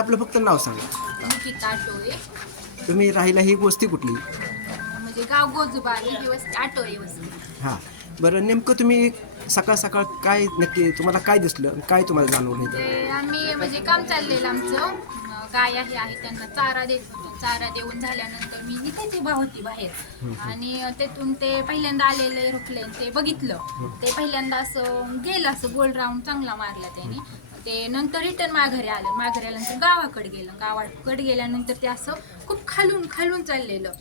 आपलं फक्त नाव सांगा. निकिता आटोळे. तुम्ही राहिला ही वस्ती कुठली? म्हणजे गाव गोजूबारी ही वस्ती आटोळे वस्ती. हां, बरं नेमकं तुम्ही सकाळ सकाळ काय नक्की तुम्हाला काय दिसलं आणि काय तुम्हाला जाणवलं इथं? ते आम्ही म्हणजे काम चाललेलं आमचं. गाय आहे त्यांना चारा देत होतो. चारा देऊन झाल्यानंतर मी इथेच उभा होती बाहेर आणि तेथून ते पहिल्यांदा आलेले रुकले ते बघितलं. ते पहिल्यांदा असं गेलं, असं गोल राऊंड चांगला मारला त्यांनी. ते नंतर रिटर्न माघारी आल्यानंतर गावाकडे गावाकडे गेल्यानंतर ते असं खूप खालून खालून चाललेलं.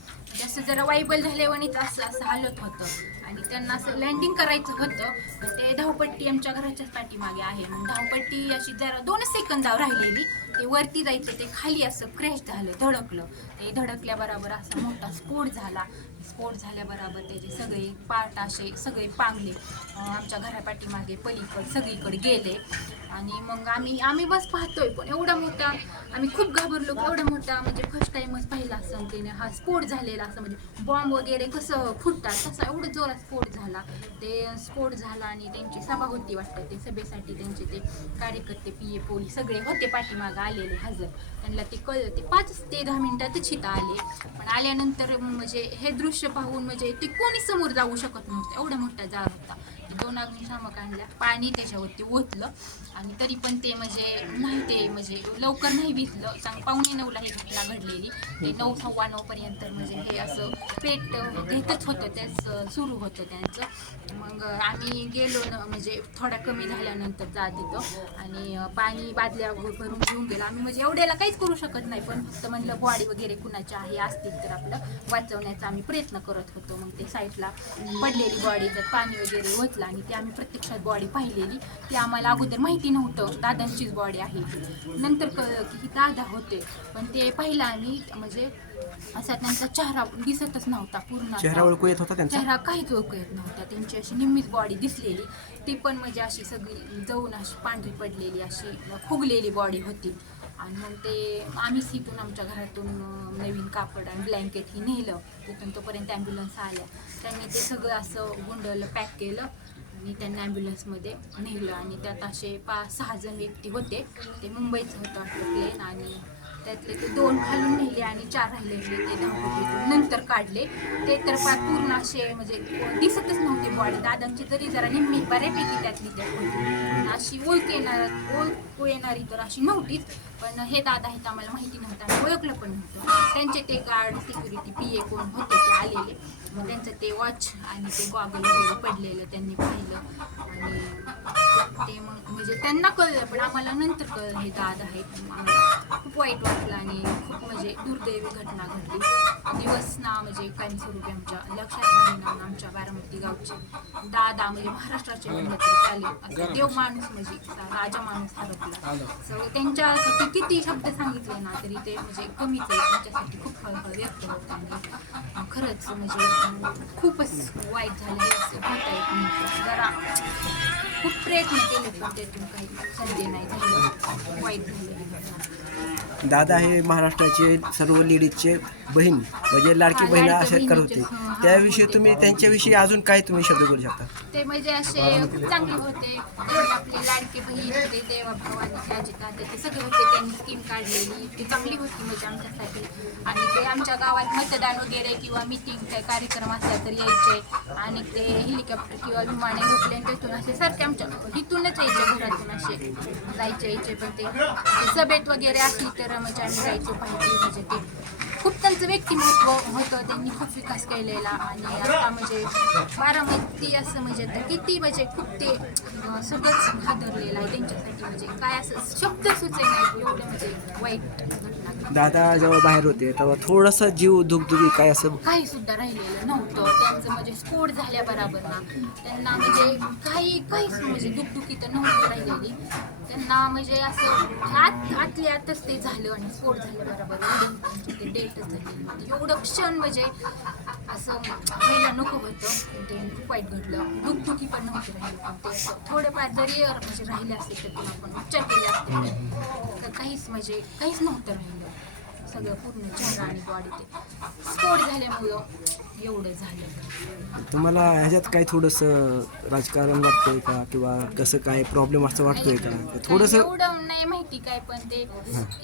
असं जरा वाईबल झाल्यावानीच असं असं हालत होतं आणि त्यांना असं लँडिंग करायचं होतं. ते धावपट्टी आमच्या घराच्याच पाठीमागे आहे. मग धावपट्टी अशी जरा 2 सेकंदावर राहिलेली. ते वरती जायचं ते खाली असं क्रॅश झालं, धडकलं. ते धडकल्याबरोबर असा मोठा स्फोट झाला. स्फोट झाल्याबरोबर त्याचे सगळे पार्ट असे सगळे पांगले आमच्या घरापाठीमागे पलीकडे सगळीकडे गेले. आणि मग आम्ही बस पाहतोय, पण एवढा मोठा आम्ही खूप घाबरलो. एवढा मोठा म्हणजे फर्स्ट टाइमच पाहिला असं त्याने हा स्फोट झालेला, असं म्हणजे बॉम्ब वगैरे कसं फुटतात तसा एवढं जोरात स्फोट झाला. ते स्फोट झाला आणि त्यांची सभा होती वाटतं. ते सभेसाठी त्यांचे ते कार्यकर्ते PA पोलीस सगळे होते पाठीमागं आलेले हजर. त्यांना ते कळलं. ते 5 ते 10 मिनिटातच इथं आले. पण आल्यानंतर म्हणजे हे दृश्य पाहून म्हणजे ते कोणी समोर जाऊ शकत नव्हतं, एवढा मोठा जाळ होता. 2 अग्निशामक आणल्या, पाणी त्याच्यावरती ओतलं आणि तरी पण ते म्हणजे नाही, ते म्हणजे लवकर नाही भिजलं. 9:45ला ही घटना घडलेली. ते 9, 9:15 पर्यंत म्हणजे हे असं पेट घेतच होतं, तेच सुरू होतं त्यांचं. मग आम्ही गेलो ना, म्हणजे थोडा कमी झाल्यानंतर जा तिथं आणि पाणी बादल्या भरून घेऊन गेलो आम्ही. म्हणजे एवढ्याला काहीच करू शकत नाही, पण फक्त म्हणलं बॉडी वगैरे कुणाच्या आहे असतील तर आपलं वाचवण्याचा आम्ही प्रयत्न करत होतो. मग ते साईडला पडलेली बॉडी तर पाणी वगैरे ओतलं आणि ती आम्ही प्रत्यक्षात बॉडी पाहिलेली. ती आम्हाला अगोदर माहिती नव्हतं दादांचीच बॉडी आहे. नंतर कळलं की ही दादा होते. पण ते पहिला आम्ही म्हणजे असा त्यांचा चेहरा दिसतच नव्हता पूर्ण. चेहरा ओळखू येत होता त्यांचा? चेहरा काहीच ओळखू येत नव्हता. त्यांची अशी निम्मीच बॉडी दिसलेली. ती पण म्हणजे अशी सगळी जाऊन अशी पांढरी पडलेली अशी फुगलेली बॉडी होती. आणि मग ते आम्हीच इथून आमच्या घरातून नवीन कापड आणि ब्लँकेट ही नेलं. तिथून तोपर्यंत ॲम्ब्युलन्स आल्या. त्यांनी ते सगळं असं गुंडलं, पॅक केलं आणि त्यांना ॲम्ब्युलन्समध्ये नेलं. आणि त्यात असे 5-6 जण व्यक्ती होते. ते मुंबईचं होतं वाटतं प्लेन. आणि त्यातले ते 2 खालून नेले आणि 4 राहिलेले ते धावपट्टीतून नंतर काढले. ते तर पूर्ण असे म्हणजे दिसतच नव्हते बॉडी. दादांची तरी जरा निम्मी बऱ्यापैकी त्यातली त्यात होती. अशी ओळखू येणारी तर अशी नव्हतीच. पण हे दादा आहेत आम्हाला माहिती नव्हतं आणि ओळखलं पण नव्हतं. त्यांचे ते गार्ड सिक्युरिटी PA कोण होते ते आलेले. मग त्यांचं ते वॉच आणि ते गॉगल वगैरे पडलेलं त्यांनी पाहिलं. आणि ते मग म्हणजे त्यांना कळलं, पण आम्हाला नंतर कळलं हे दादा आहेत. आम्हाला खूप वाईट वाटलं आणि खूप म्हणजे दुर्दैवी घटना घडली. दिवस ना म्हणजे कायमस्वरूपी आमच्या लक्षात राहिना. आमच्या बारामती गावचे दादा म्हणजे महाराष्ट्राचे म्हणलं तरी चालेल असं देव माणूस, म्हणजे राजा माणूस हरपला. सो त्यांच्यासाठी किती शब्द सांगितले ना तरी ते म्हणजे कमीच आहे. त्यांच्यासाठी खूप हळहळ व्यक्त होत आणि खरंच म्हणजे खूपच वाईट झालं हे असं होत आहे. जरा खूप प्रयत्न केले पण त्यातून काही संधी नाही झालं. वाईट झालं. दादा हे महाराष्ट्राचे सर्व लेडीजचे बहीण म्हणजे लाडकी बहीण असे करत होते. त्याविषयी तुम्ही त्यांच्याविषयी अजून काय तुम्ही शब्द बोलू शकता? ते म्हणजे असे खूप चांगले होते. त्यांनी आपले लाडके बहीण होते, देवाभावानी अजितदादा ते सगळे होते. त्यांनी स्कीम काढलेली ती चांगली होती म्हणजे आमच्यासाठी. आणि ते आमच्या गावात मतदान वगैरे किंवा मिटिंग काही कार्यक्रम असला तर यायचे. आणि ते हेलिकॉप्टर किंवा विमाने एरोप्लेन तिथून असे सारखे आमच्या इथूनच यायचे, घरातून असे जायचे. पण ते सभेत वगैरे असली तर म्हणजे आम्ही जायचो पाहिजे. म्हणजे ते खूप त्यांचं व्यक्तिमत्व होतं. त्यांनी खूप विकास केलेला. आणि आता म्हणजे बारामती असं म्हणजे तर किती म्हणजे खूप ते सगळंच हादरलेलं आहे त्यांच्यासाठी. म्हणजे काय असं शब्द सुचे नाही एवढं म्हणजे वाईट घटना. दादा जेव्हा बाहेर होते तेव्हा थोडंसं जीव दुखदुखी काय असं काही सुद्धा राहिलेलं नव्हतं त्यांचं. म्हणजे स्फोट झाल्याबरोबर ना त्यांना म्हणजे काहीच म्हणजे दुखदुखी तर नव्हती राहिलेली त्यांना. म्हणजे असं आतल्या आतच ते झालं आणि स्फोट झाल्याबरोबर ते डेटच झाली. एवढं क्षण म्हणजे असं व्हायला नको होतं. ते खूप वाईट घडलं. दुखदुखी पण नव्हती राहिली. पण ते असं थोडेफार जरी म्हणजे राहिले असते तर तुला आपण उपचार केले असते तर काहीच म्हणजे काहीच नव्हतं राहिलं. सगळं पूर्ण चेहरा आणि बॉडी ते स्फोट झाल्यामुळं एवढं झालं. तुम्हाला ह्याच्यात काही थोडंसं राजकारण वाटतंय का किंवा कसं काय प्रॉब्लेम असं वाटतोय का थोडंसं? एवढं नाही माहिती काय, पण ते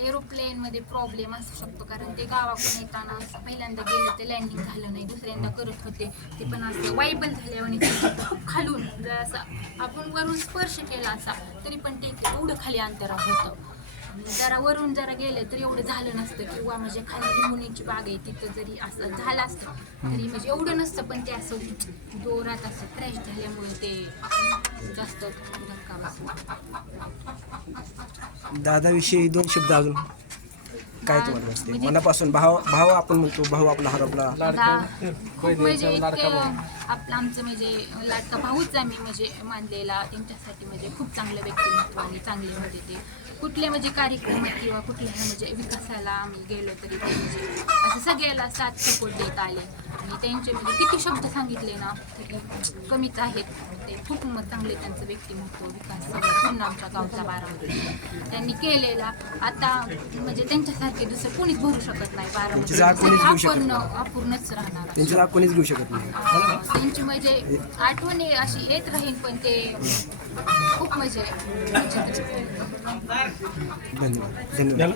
एरोप्लेन मध्ये प्रॉब्लेम असू शकतो, कारण ते गावाकडून येताना असं पहिल्यांदा गेलं ते लँडिंग झालं नाही, दुसऱ्यांदा करत होते ते पण असं वायबल झाल्यावर आणि खूप खालून जर असं आपण वरून स्पर्श केला असा तरी पण ते एवढं खाली अंतरावर होतं. जरा वरून जरा गेलं तर एवढं झालं नसतं, किंवा म्हणजे खाली लिंबुनीची बाग आहे तिथं जरी असं झालं असतं तरी म्हणजे एवढं नसतं, पण ते असं जोरात असं क्रॅश झाल्यामुळे ते जास्त धक्का बसला. दादाविषयी 2 शब्द अजून काय तुम्हाला वाटते मनापासून? भाव आपण म्हणतो, भाऊ आपला हरपला. खूप म्हणजे इतके आपलं आमचं म्हणजे लाडका भाऊच आम्ही म्हणजे मानलेला, त्यांच्यासाठी म्हणजे खूप चांगलं व्यक्तिमत्व आणि चांगले म्हणजे ते कुठले म्हणजे कार्यक्रम किंवा कुठल्याही म्हणजे विकासाला आम्ही गेलो तरी ते म्हणजे असं सगळ्याला साथ सपोर्ट देत आले, आणि त्यांचे म्हणजे किती शब्द सांगितले ना तरी कमीच आहेत. ते खूप चांगले त्यांचं व्यक्तिमत्व, विकास सगळं पूर्ण आमच्या गावचा बारामती त्यांनी केलेला. आता म्हणजे त्यांच्यासारखे दुसरं कोणीच भरू शकत नाही त्यांची जाग कोणीच घेऊ शकत बारामती, अपूर्णच राहणार. त्यांची जाग कोणीच घेऊ शकत नाही. त्यांची म्हणजे आठवणी अशी येत राहील, पण ते खूप म्हणजे धन्यवाद.